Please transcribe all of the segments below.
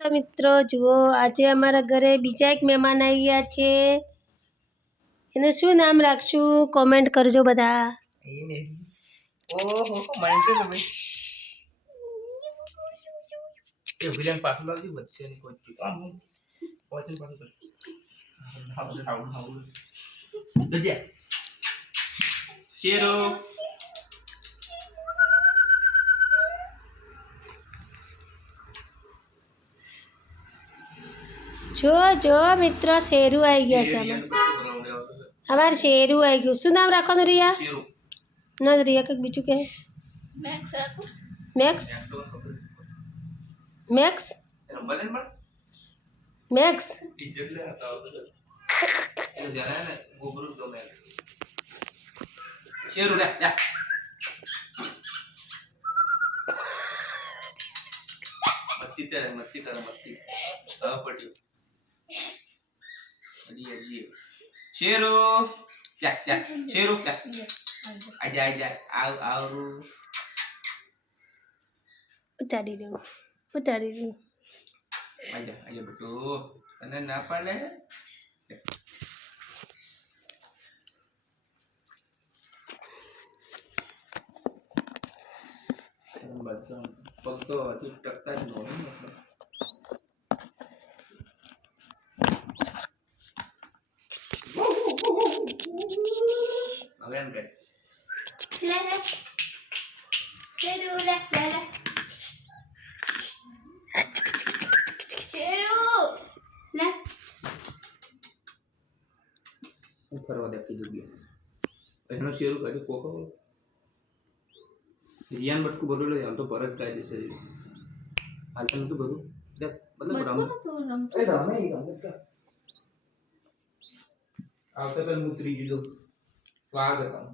તો મિત્રો જુઓ આજે અમારા ઘરે બીજા એક મહેમાન આવી ગયા છે એને શું નામ રાખશું કોમેન્ટ કરજો બધા ઓહો માઇન્ડ લો ભાઈ એ વિલન પાછું લાવજી વચ્ચે ની કોઈ આમ પાછું કર હાઉ દજે શેરો જો જો મિત્રો શેરુ આવી ગયા છે અમાર શેરુ આવી ગયું શું નામ રાખવાનું રિયા શેરો ના રિયા કંઈક બીજું કહે મેક્સ રાખો મેક્સ મેક્સ રમવાનું પણ મેક્સ ઇજ્જત લે હતા એ જાણે ને ગોબરું ગમે શેરો લે લે મત્તી ચડે મત્તી કરે મત્તી પટ્યું અડી અજી શેરો લે લે શેરો લે આજા આવ ઉતારી દઉં આજા બેટો અને ના પાડે પગ તો હજુ ટકતા જ ન હોય મતલબ હવે એમ કરે લે લે શેરુ લે લે લે શેરુ લે હું ફરવા દે કીધું ગયા એનો શેરું કાઢી કોકો રિયાન બટકું ભરેલો આમ તો પરત કાઢી છે હાલ તો નતું ભરું દેખ મતલબ રમ એ રમે ઈ રમે કે આવતા પેલ મુત્રી દીધો સ્વાગતમ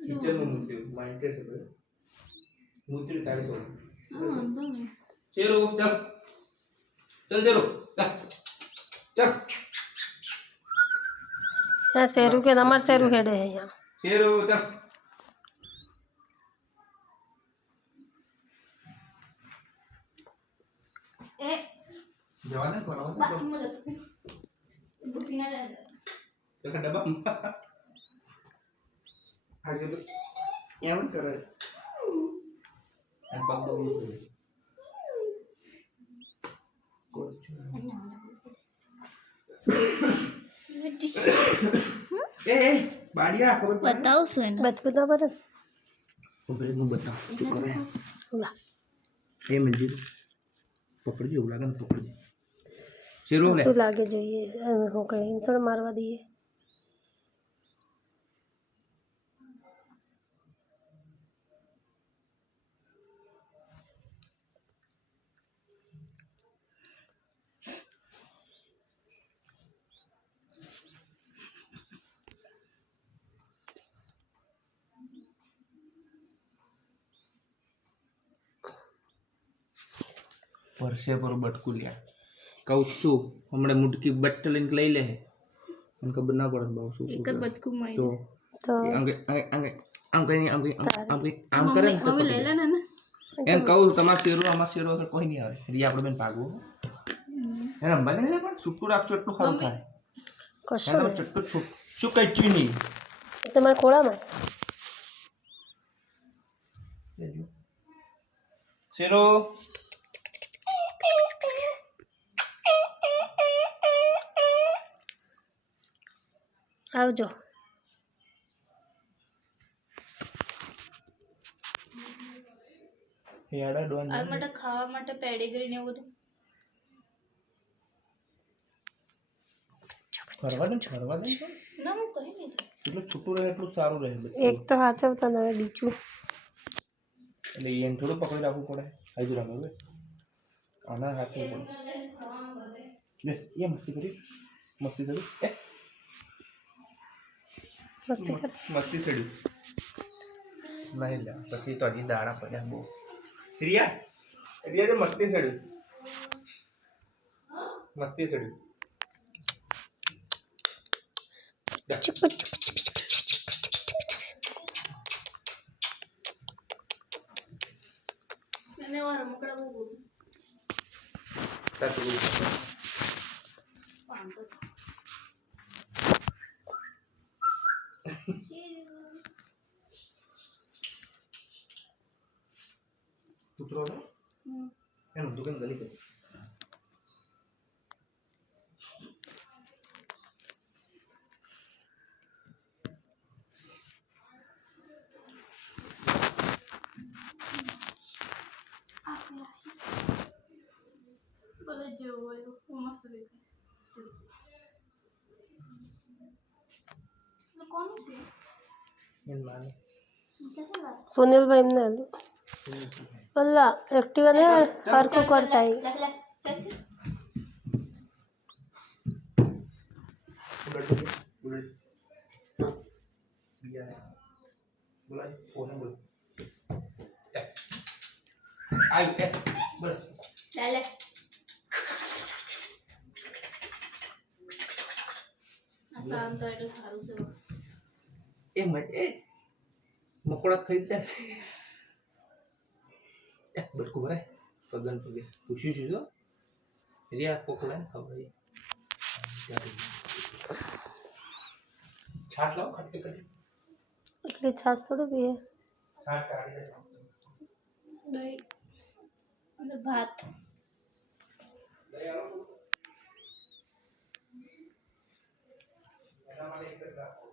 કિચન માં મુત્રી માઇન્ડેડ છે મુત્રી તાળી સો શેરો ચલ શેરો ચલ હા શેરુ કે અમાર શેરુ હેડે હે અહીંયા શેરો ચલ એ જવાને પરવા બાથરૂમ માં જતો બુસીના લે તો ડબ્બા આજ કે એમ કરે અને પગ બગડી ગયો એ બાડિયા ખબર પડે બતાવશું એને બચકું ના પડે ઉભરે હું બતાવ શું કરે લા એ મિલજી પકડજો એવું લાગે ને પકડજો શેરો લે શું લાગે જોઈએ હું કઈ થોડા મારવા દઈએ પરસે પર બટકું લ્યા કહું છું હમણાં મુટકી બટ લઈને લઈ લે મને ખબર ના પડે બહુ શું એક જ બચકું માં તો તો આમ કરે ને તો હવે લઈ લે ને એમ કહું તમારા શેરો અમારા શેરો તો કોઈ નહીં આવે રી આપણે બેન ભાગવું એને રમવા દે પણ છૂટું રાખજો એટલું સારું થાય કશું તમે ચટ્ટું શું કચ્યું નહીં તમારા ખોળામાં શેરો આવજો યાડા ડોન આ માટે ખાવા માટે પેડિગ્રી ને એવું બધું ફરવા દે ના હું કહી નહીં તો એટલું છૂટું રહે એટલું સારું રહે બધું એક તો સાચવતા ને હવે બીજું એટલે એને થોડું પકડી રાખવું પડે હજુ રમે હવે આના હાથે પડે એ મસ્તી કરી મસ્તી ચડી મસ્તી કર મસ્તી ચડી નહીં લે પછી તો હજી દાડા પડ્યા બહુ રિયા તો મસ્તી ચડ્યું મસ્તી ચડ્યું मैंने और रमकड़ा वो बोल તાર પેલું વાંધો કૂતરો ને એનું દુકાન ગલી કરી ભલે જેવું હોય એવું મસ્ત દેખાય કોનું છે એન માને કેટલા લાગે સુનિલભાઈ એમને હતું અલ્લા એક્ટિવા ને હરખું કરતા લે લે ચાલ બુલેટ બીજા બોલાય ફોન બોલ આઈ એ બોલ લે લે આ સામ તો એટલે સારું છે એ મત એ મકોડા ખરીદતા છે બટકું ભરાય પગન પગે પૂછ્યું છું તો રિયા કોકલા ને ખબર છાસ લાવ ખટ્ટી કરી એટલે છાસ થોડું પીએ છાસ કાઢી દહીં અને ભાત લઈ આવો એના માટે એક જ રાખો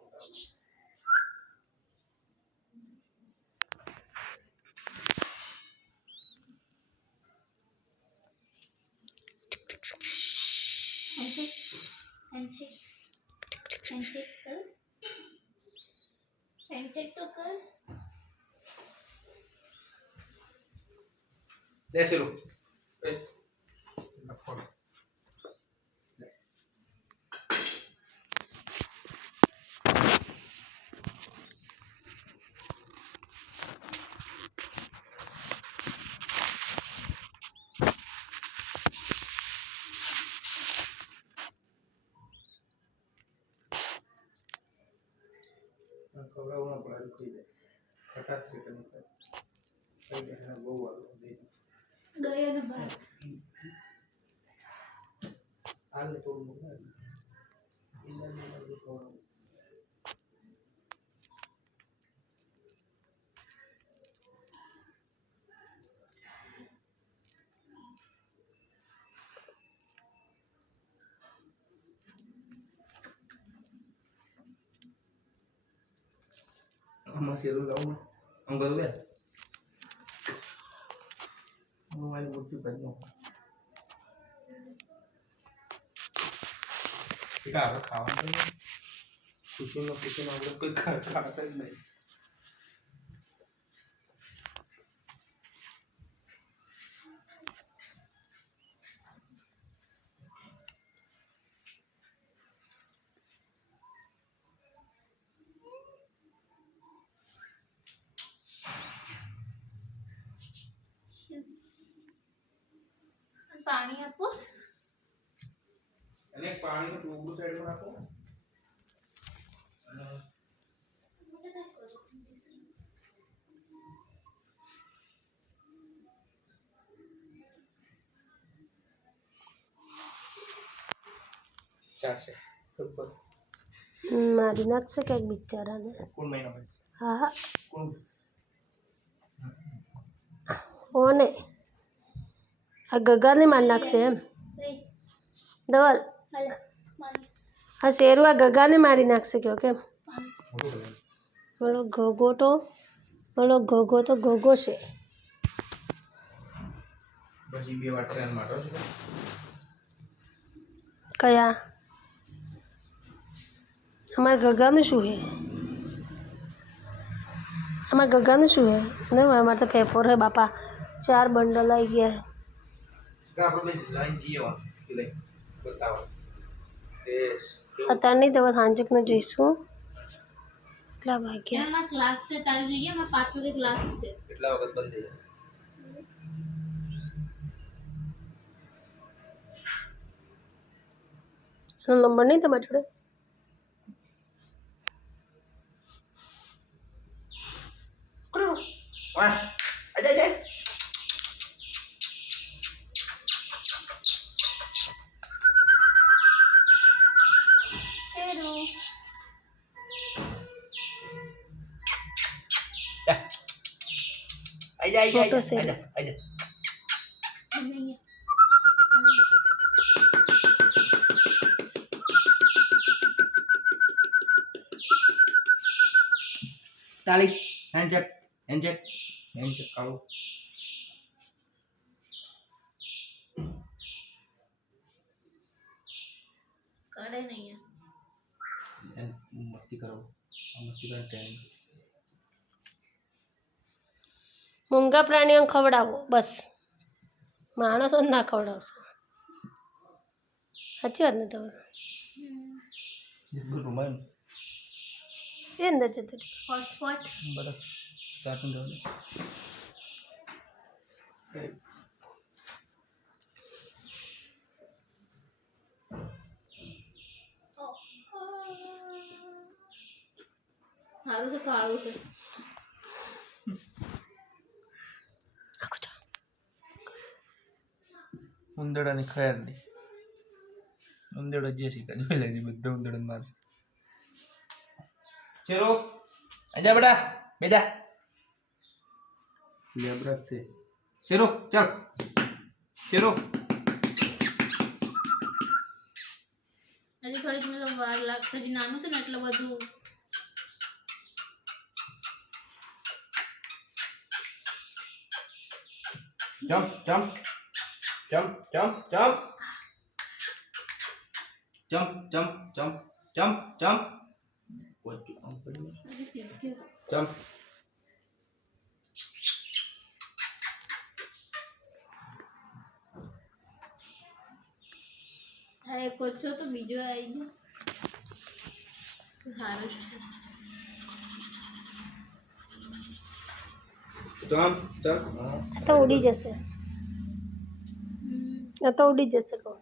હેન્ડશેક તો કર દેસેલો એ નખો ખવડાવવા પડે કોઈ દે ખટાશ છે કે નહીં કઈ કે બહુ વાળું દે દહીં અને ભાત આલે થોડું મોકલા ઇન્ડિયન બધું ખવડાવું આમાં શેરું લાવું આમ કરું લે હું મારી મૂર્તિ કરી દઉં એટલે આપણે ખાવાનું ખુશીમાં આપણે કોઈ ખાતા જ નહીં પાણી આપો અને પાણીનું ટોપલું સાઈડમાં રાખો અને ચાલશે ઉપર મારી નાખશે કંઈક બિચારાને કોણ મહિનો હોય હા હા કોણ ઓને આ ગગાને મારી નાખશે એમ ધવલ હાલે મારી હા શેરુ આ ગગાને મારી નાખશે કયો કેમ મોટું કરે બોલો ઘોઘો તો ઘોઘો છે પછી બે વાર ટ્રેન માટો છે કયા અમારા ગગાનું શું હે અમારા ગગાનું શું હે નહીં અમારે તો પેપર હે બાપા 4 બંડલ આવી ગયા આપણે લાઈન જઈએ એટલે બતાવો કે અત્યારે નહીં તો સાંજકનું જોઈશું કેટલા વાગ્યા એમાં ક્લાસ છે તારે જોઈએ એમાં 5 વાગે ક્લાસ છે કેટલા વખત બંધ થઈ જાય એનો નંબર નહીં તમારી જોડે વાહ અજય મોટો શેર. તાળી હેન્ડચેક હેન્ડચેક હેન્ડચેક આવો કરે નહીં મસ્તી કરો મસ્તી કરો ટ્રેનિંગ મૂંગા પ્રાણીઓને ખવડાવો બસ, માણસોને ના ખવડાવશો. સાચી વાત ને તમે? રૂમાલ એ અંદર જતું રહ્યું. હોટસ્પોટ બરાબર ચાટું જાવ સારું છે કાળું છે આખું ચાલો. ઉંદરડાની ખૈર નહીં ઉંદરડો જે શીખા જોઈ લેજે બધા ઉંદરડા મારશે ચેરો આજા બેટા બેજા લેબરાત છે ચેરો ચાલ ચેરો હજી થોડીક મતલબ વાર લાગશે હજી નાનું છે ને એટલે બધું jump jump jump jump jump jump jump jump jump jump હજી શીખ્યું જમ્પ આ એક ઓછો તો બીજો આવી ગયો સારું છે જમ્પ ચાલ આ તો ઉડી જશે, આ તો ઉડી જશે કહું,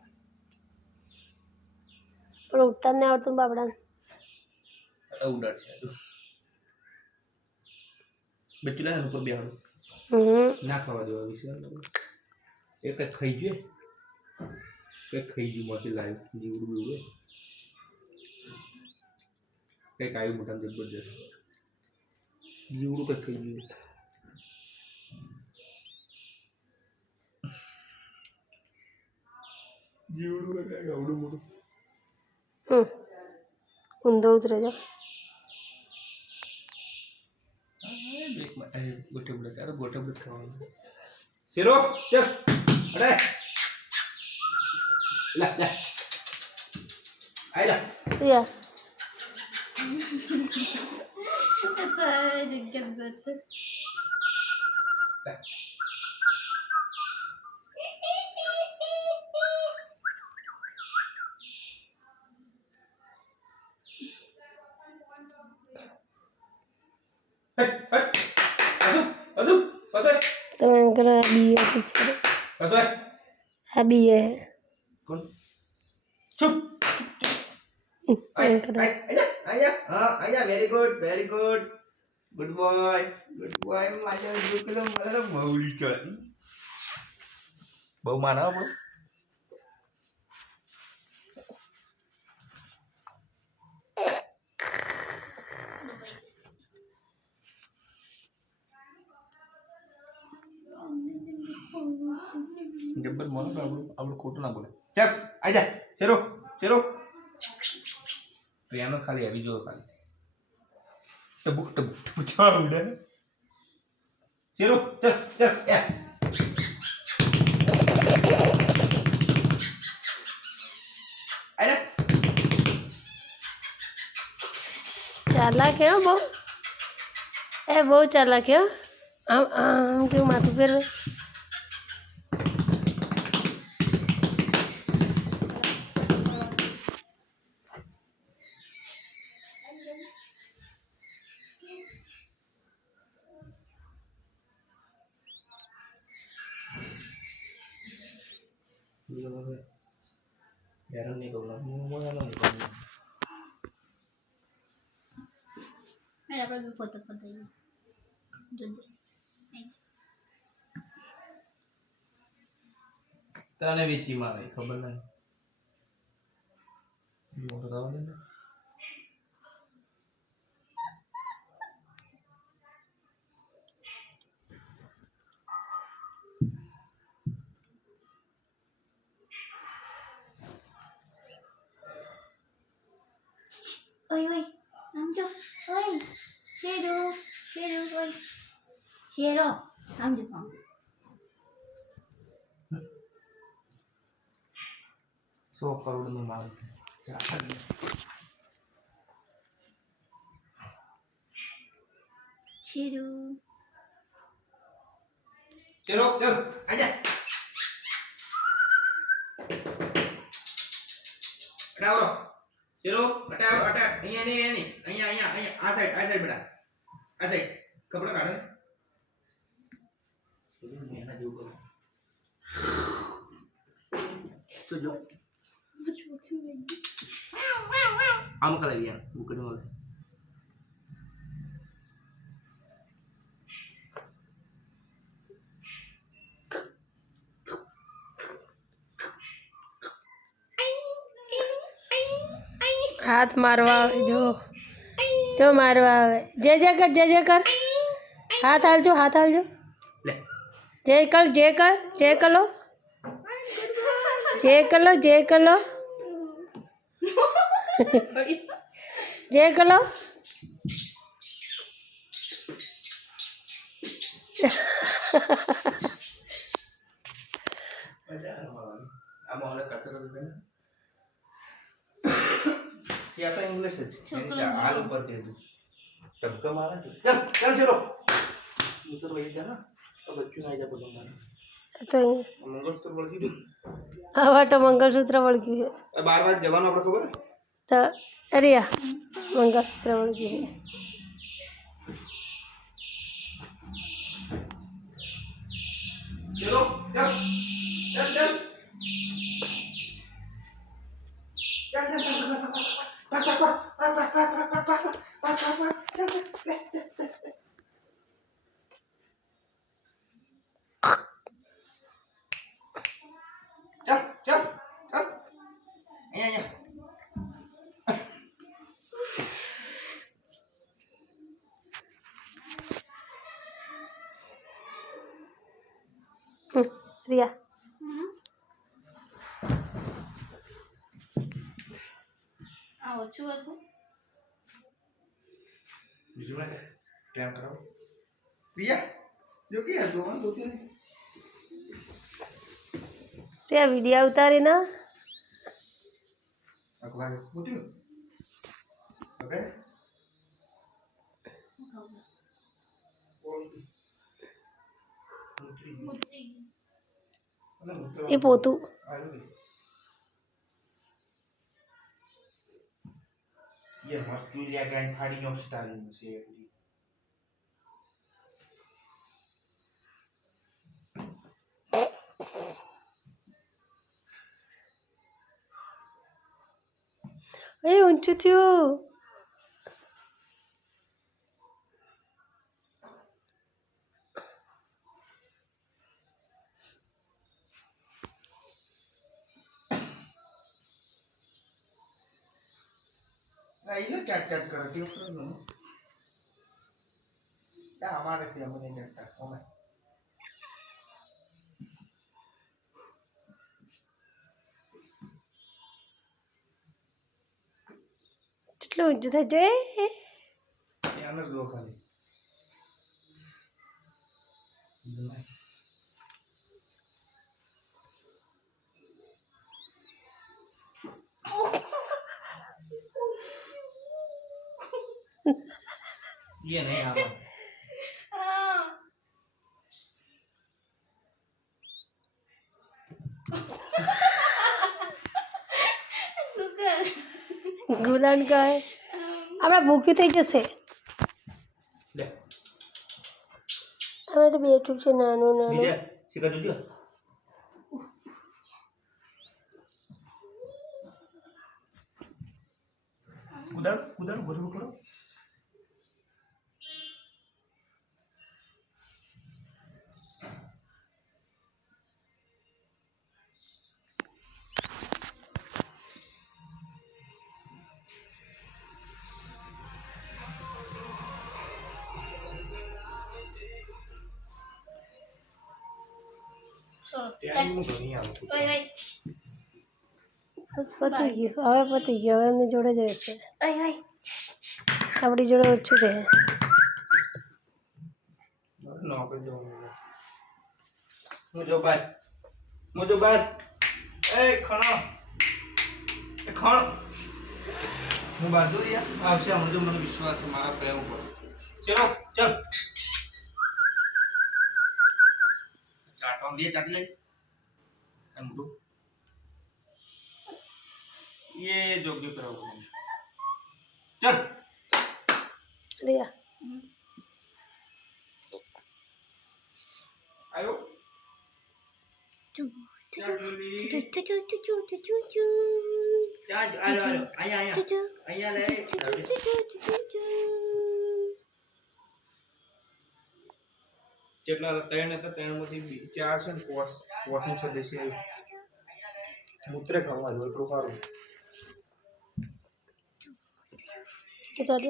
પણ ઉડતા જ નહીં આવડતું બાબડાને. ઉડાડ છે બચ્ચું લે ઉપર બેહાડો ના ખાવા દેવા વિશે એક જ ખાઈ જોઈએ કંઈક ખાઈ ગયું મોટી લાઈવ જીવડું બીવડું કંઈક આવ્યું મોટા જબરજસ્ત જીવડું કંઈક ખાઈ ગયું જીવડું કંઈક આવડું મોટું ઊંધો ઉતરે જો. ગોટે બુડે તારે ગોટે બુડે ખાવાનું શેરો ચલ અરે લા લા આઈ લા યાર તો જગ્યા ગત તમે એમ કરો આ બીએ બિચારો, આ બીએ કોણ ચૂપ એમ કરે. આયા વેરી ગુડ ગુડ બોય માજો દુકલો મારો મૌલી ચલ બહુ માના આપણો જબ્બર મોનો આપણું ખોટું ના બોલે ચાલ આજા શેરો શેરો પ્રિયાનો ખાલી આવી જો ખાલી ટબુક પૂછવા ઉડે શેરો ચાલ ચાલ એ અરે ચાલાક હે હો બહુ, એ બહુ ચાલાક હે હો. આમ આમ કેવું માથું ફેરવે. હેરાન નહીં કરું હું મોયાનો નહીં કરું આપણે બી પોતે પતાવી જોજે તને વીચીમાં આવી ખબર નહીં મોટો થવા દે ને શેરો સમજો પામ 100 કરોડનું મારું શેરો ચલો ચલ આજા અટાવો ચલો અટાવો અટા અહીંયા નહીં અહીંયા આ સાઈડ બેટા આ સાઈડ કપડા કાઢો એના જેવું કરો તો જો આમ કરાવી યાર બુકડી વાળે હાથ મારવા આવે જો મારવા આવે જય કર હાથ હાલજો લે જય કર લો જય કર લો જય કર લો આમાં ઓલે કસરત છે ને સિયા તો ઇંગ્લિશ જ છે હાલ ઉપર કહી દઉં ધક્કા મારે ચલ ચલો ઉતર વહી જા ના તો બચ્ચું આવી જા બોલો મારે તો મંગળસૂત્ર વળગી દઉં હવે તો મંગળસૂત્ર વળગ્યું છે 12 વાગે જવાનું આપણે ખબર તો અરે મંગળસૂત્ર વળગ્યું છે ચલો ચલ ચલ અહીંયા રિયા આ ઓછું હતું બીજું ને ટાઈમ કરાવો પ્રિયા જો કે યાર જોવાનું જોતી નહીં ત્યાં વિડીયો ઉતારી ના અખબાર મૂટ્યું ઓકે એ પોતું ये मस्त लिया गया फाड़ी में स्टाइल से એ ઊંચું થયું ये चट चट करती है क्या हमारे से हमने चटता हो मैं કેટલું ઊંચું થઈ જાય ये अंदर दो खाली ये नहीं आ रहा સુગર ગુલાન કહે આપણા ભૂખ્યું થઈ જશે ले હવે તો બેઠું છે નાનું विजय सिका जुदियो कुदाड़ कुदाड़ गोरू करो બસ પતી ગયું હવે એમની જોડે જ રહેશે આપણી જોડે ઓછું રહે નોકરી જવાનું હું જો બાર એ ખણો એ ખણ હું બહાર દઉં યાર આવશે હમણાં જો મને વિશ્વાસ છે મારા પ્રેમ ઉપર ચલો ચાલ ચાટવા બે ચાટી લઈ એમ મોટું ये जोग्य करो चल રિયા आयो ચુ चाटोली ચુ ચુ ચુ ચુ ચુ ચુ ચુ चाट आयो आयो आया आया ચુ ચુ आया ले જેટલા ત્રણ હતા ત્રણમાંથી ચાર છે ને પોસનું છે દેશી આવ્યું મૂત્રે ખાવા જો એટલું સારું તો તારે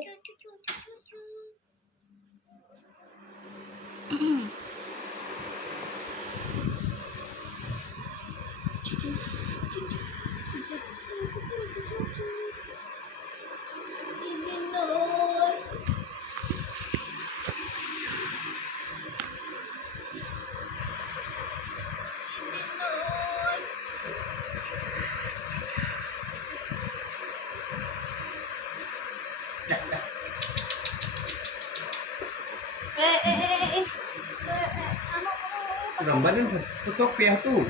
રમવા દે તો ચોક પે હતું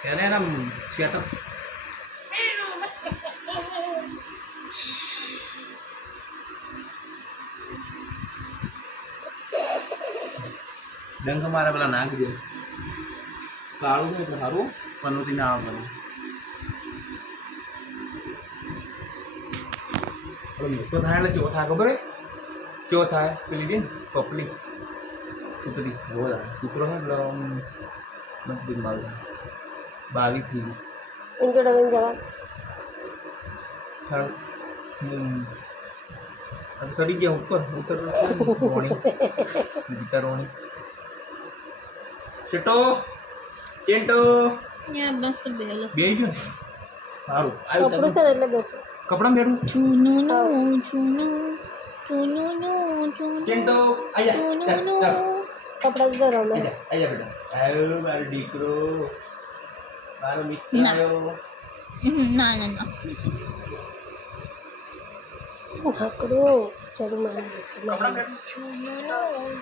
ત્યારે એના સેટઅપ ડંગ મારા પેલા નાખ દે કાળું છે તો સારું પનોતી ના આવે મોટો થાય એટલે ચો થાય ખબર હે ચો થાય પેલી દે પપલી કૂતરી બોલા કૂતરો હે એટલે મજબૂત માલ 22 થઈ ગઈ ઇન્જોડ હવે જવા अब सड़ी गया ऊपर रोनी गीता रोनी चेटो चेंटो યા મસ્ત બેલો બેહી ગયો સારું આવ્યું કપડું છે ને એટલે બેઠું કપડાં બેઠું ચૂનુ ચૂનુ ચૂનુ ચૂનુ ચેન્ટો આયા કપડા જ રમે આયા બેટા આવ્યો મારો દીકરો મારો મિત્ર ના. આવ્યો ના ના ના હાકડું ચડું મારે કપડાં બેઠું ચૂનુ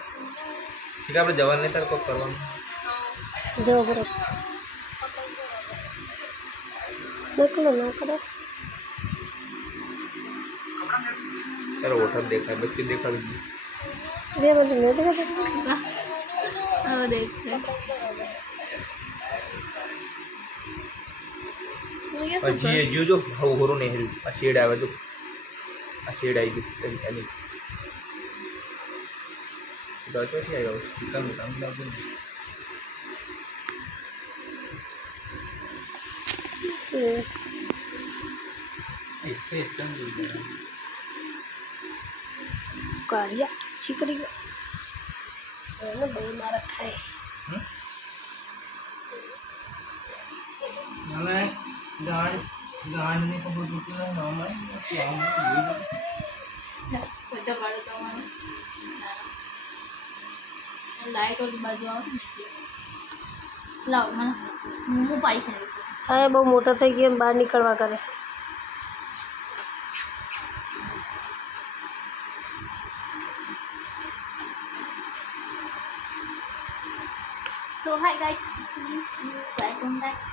ઠીક આપણે જવાનું નહીં તાર કોક કરવાનું જવા પડે નકલો ના કરે તારો ઓઠા દેખાય બચ્ચું દેખાડી બે બધું નહીં દેખાતું હવે દેખ હજી હજુ જો હવે હોરું નહીં હેર્યું આ શેડ આવે જો આ શેડ આવી ગયું એની ચોથી આવ્યો ચિકન કામ લાવજો કાઢ્યા ચીકડી ગયા એને બહુ મારા થાય અને ગાંડ ને ખબર પડતી હોય ને અમારે ફોટો પાડો તમારો લાઈટ ઓલી બાજુ આવે લાવ મને હું પાડી છે હા એ બહુ મોટો થઈ ગયો બહાર નીકળવા કરે So hi guys, welcome back to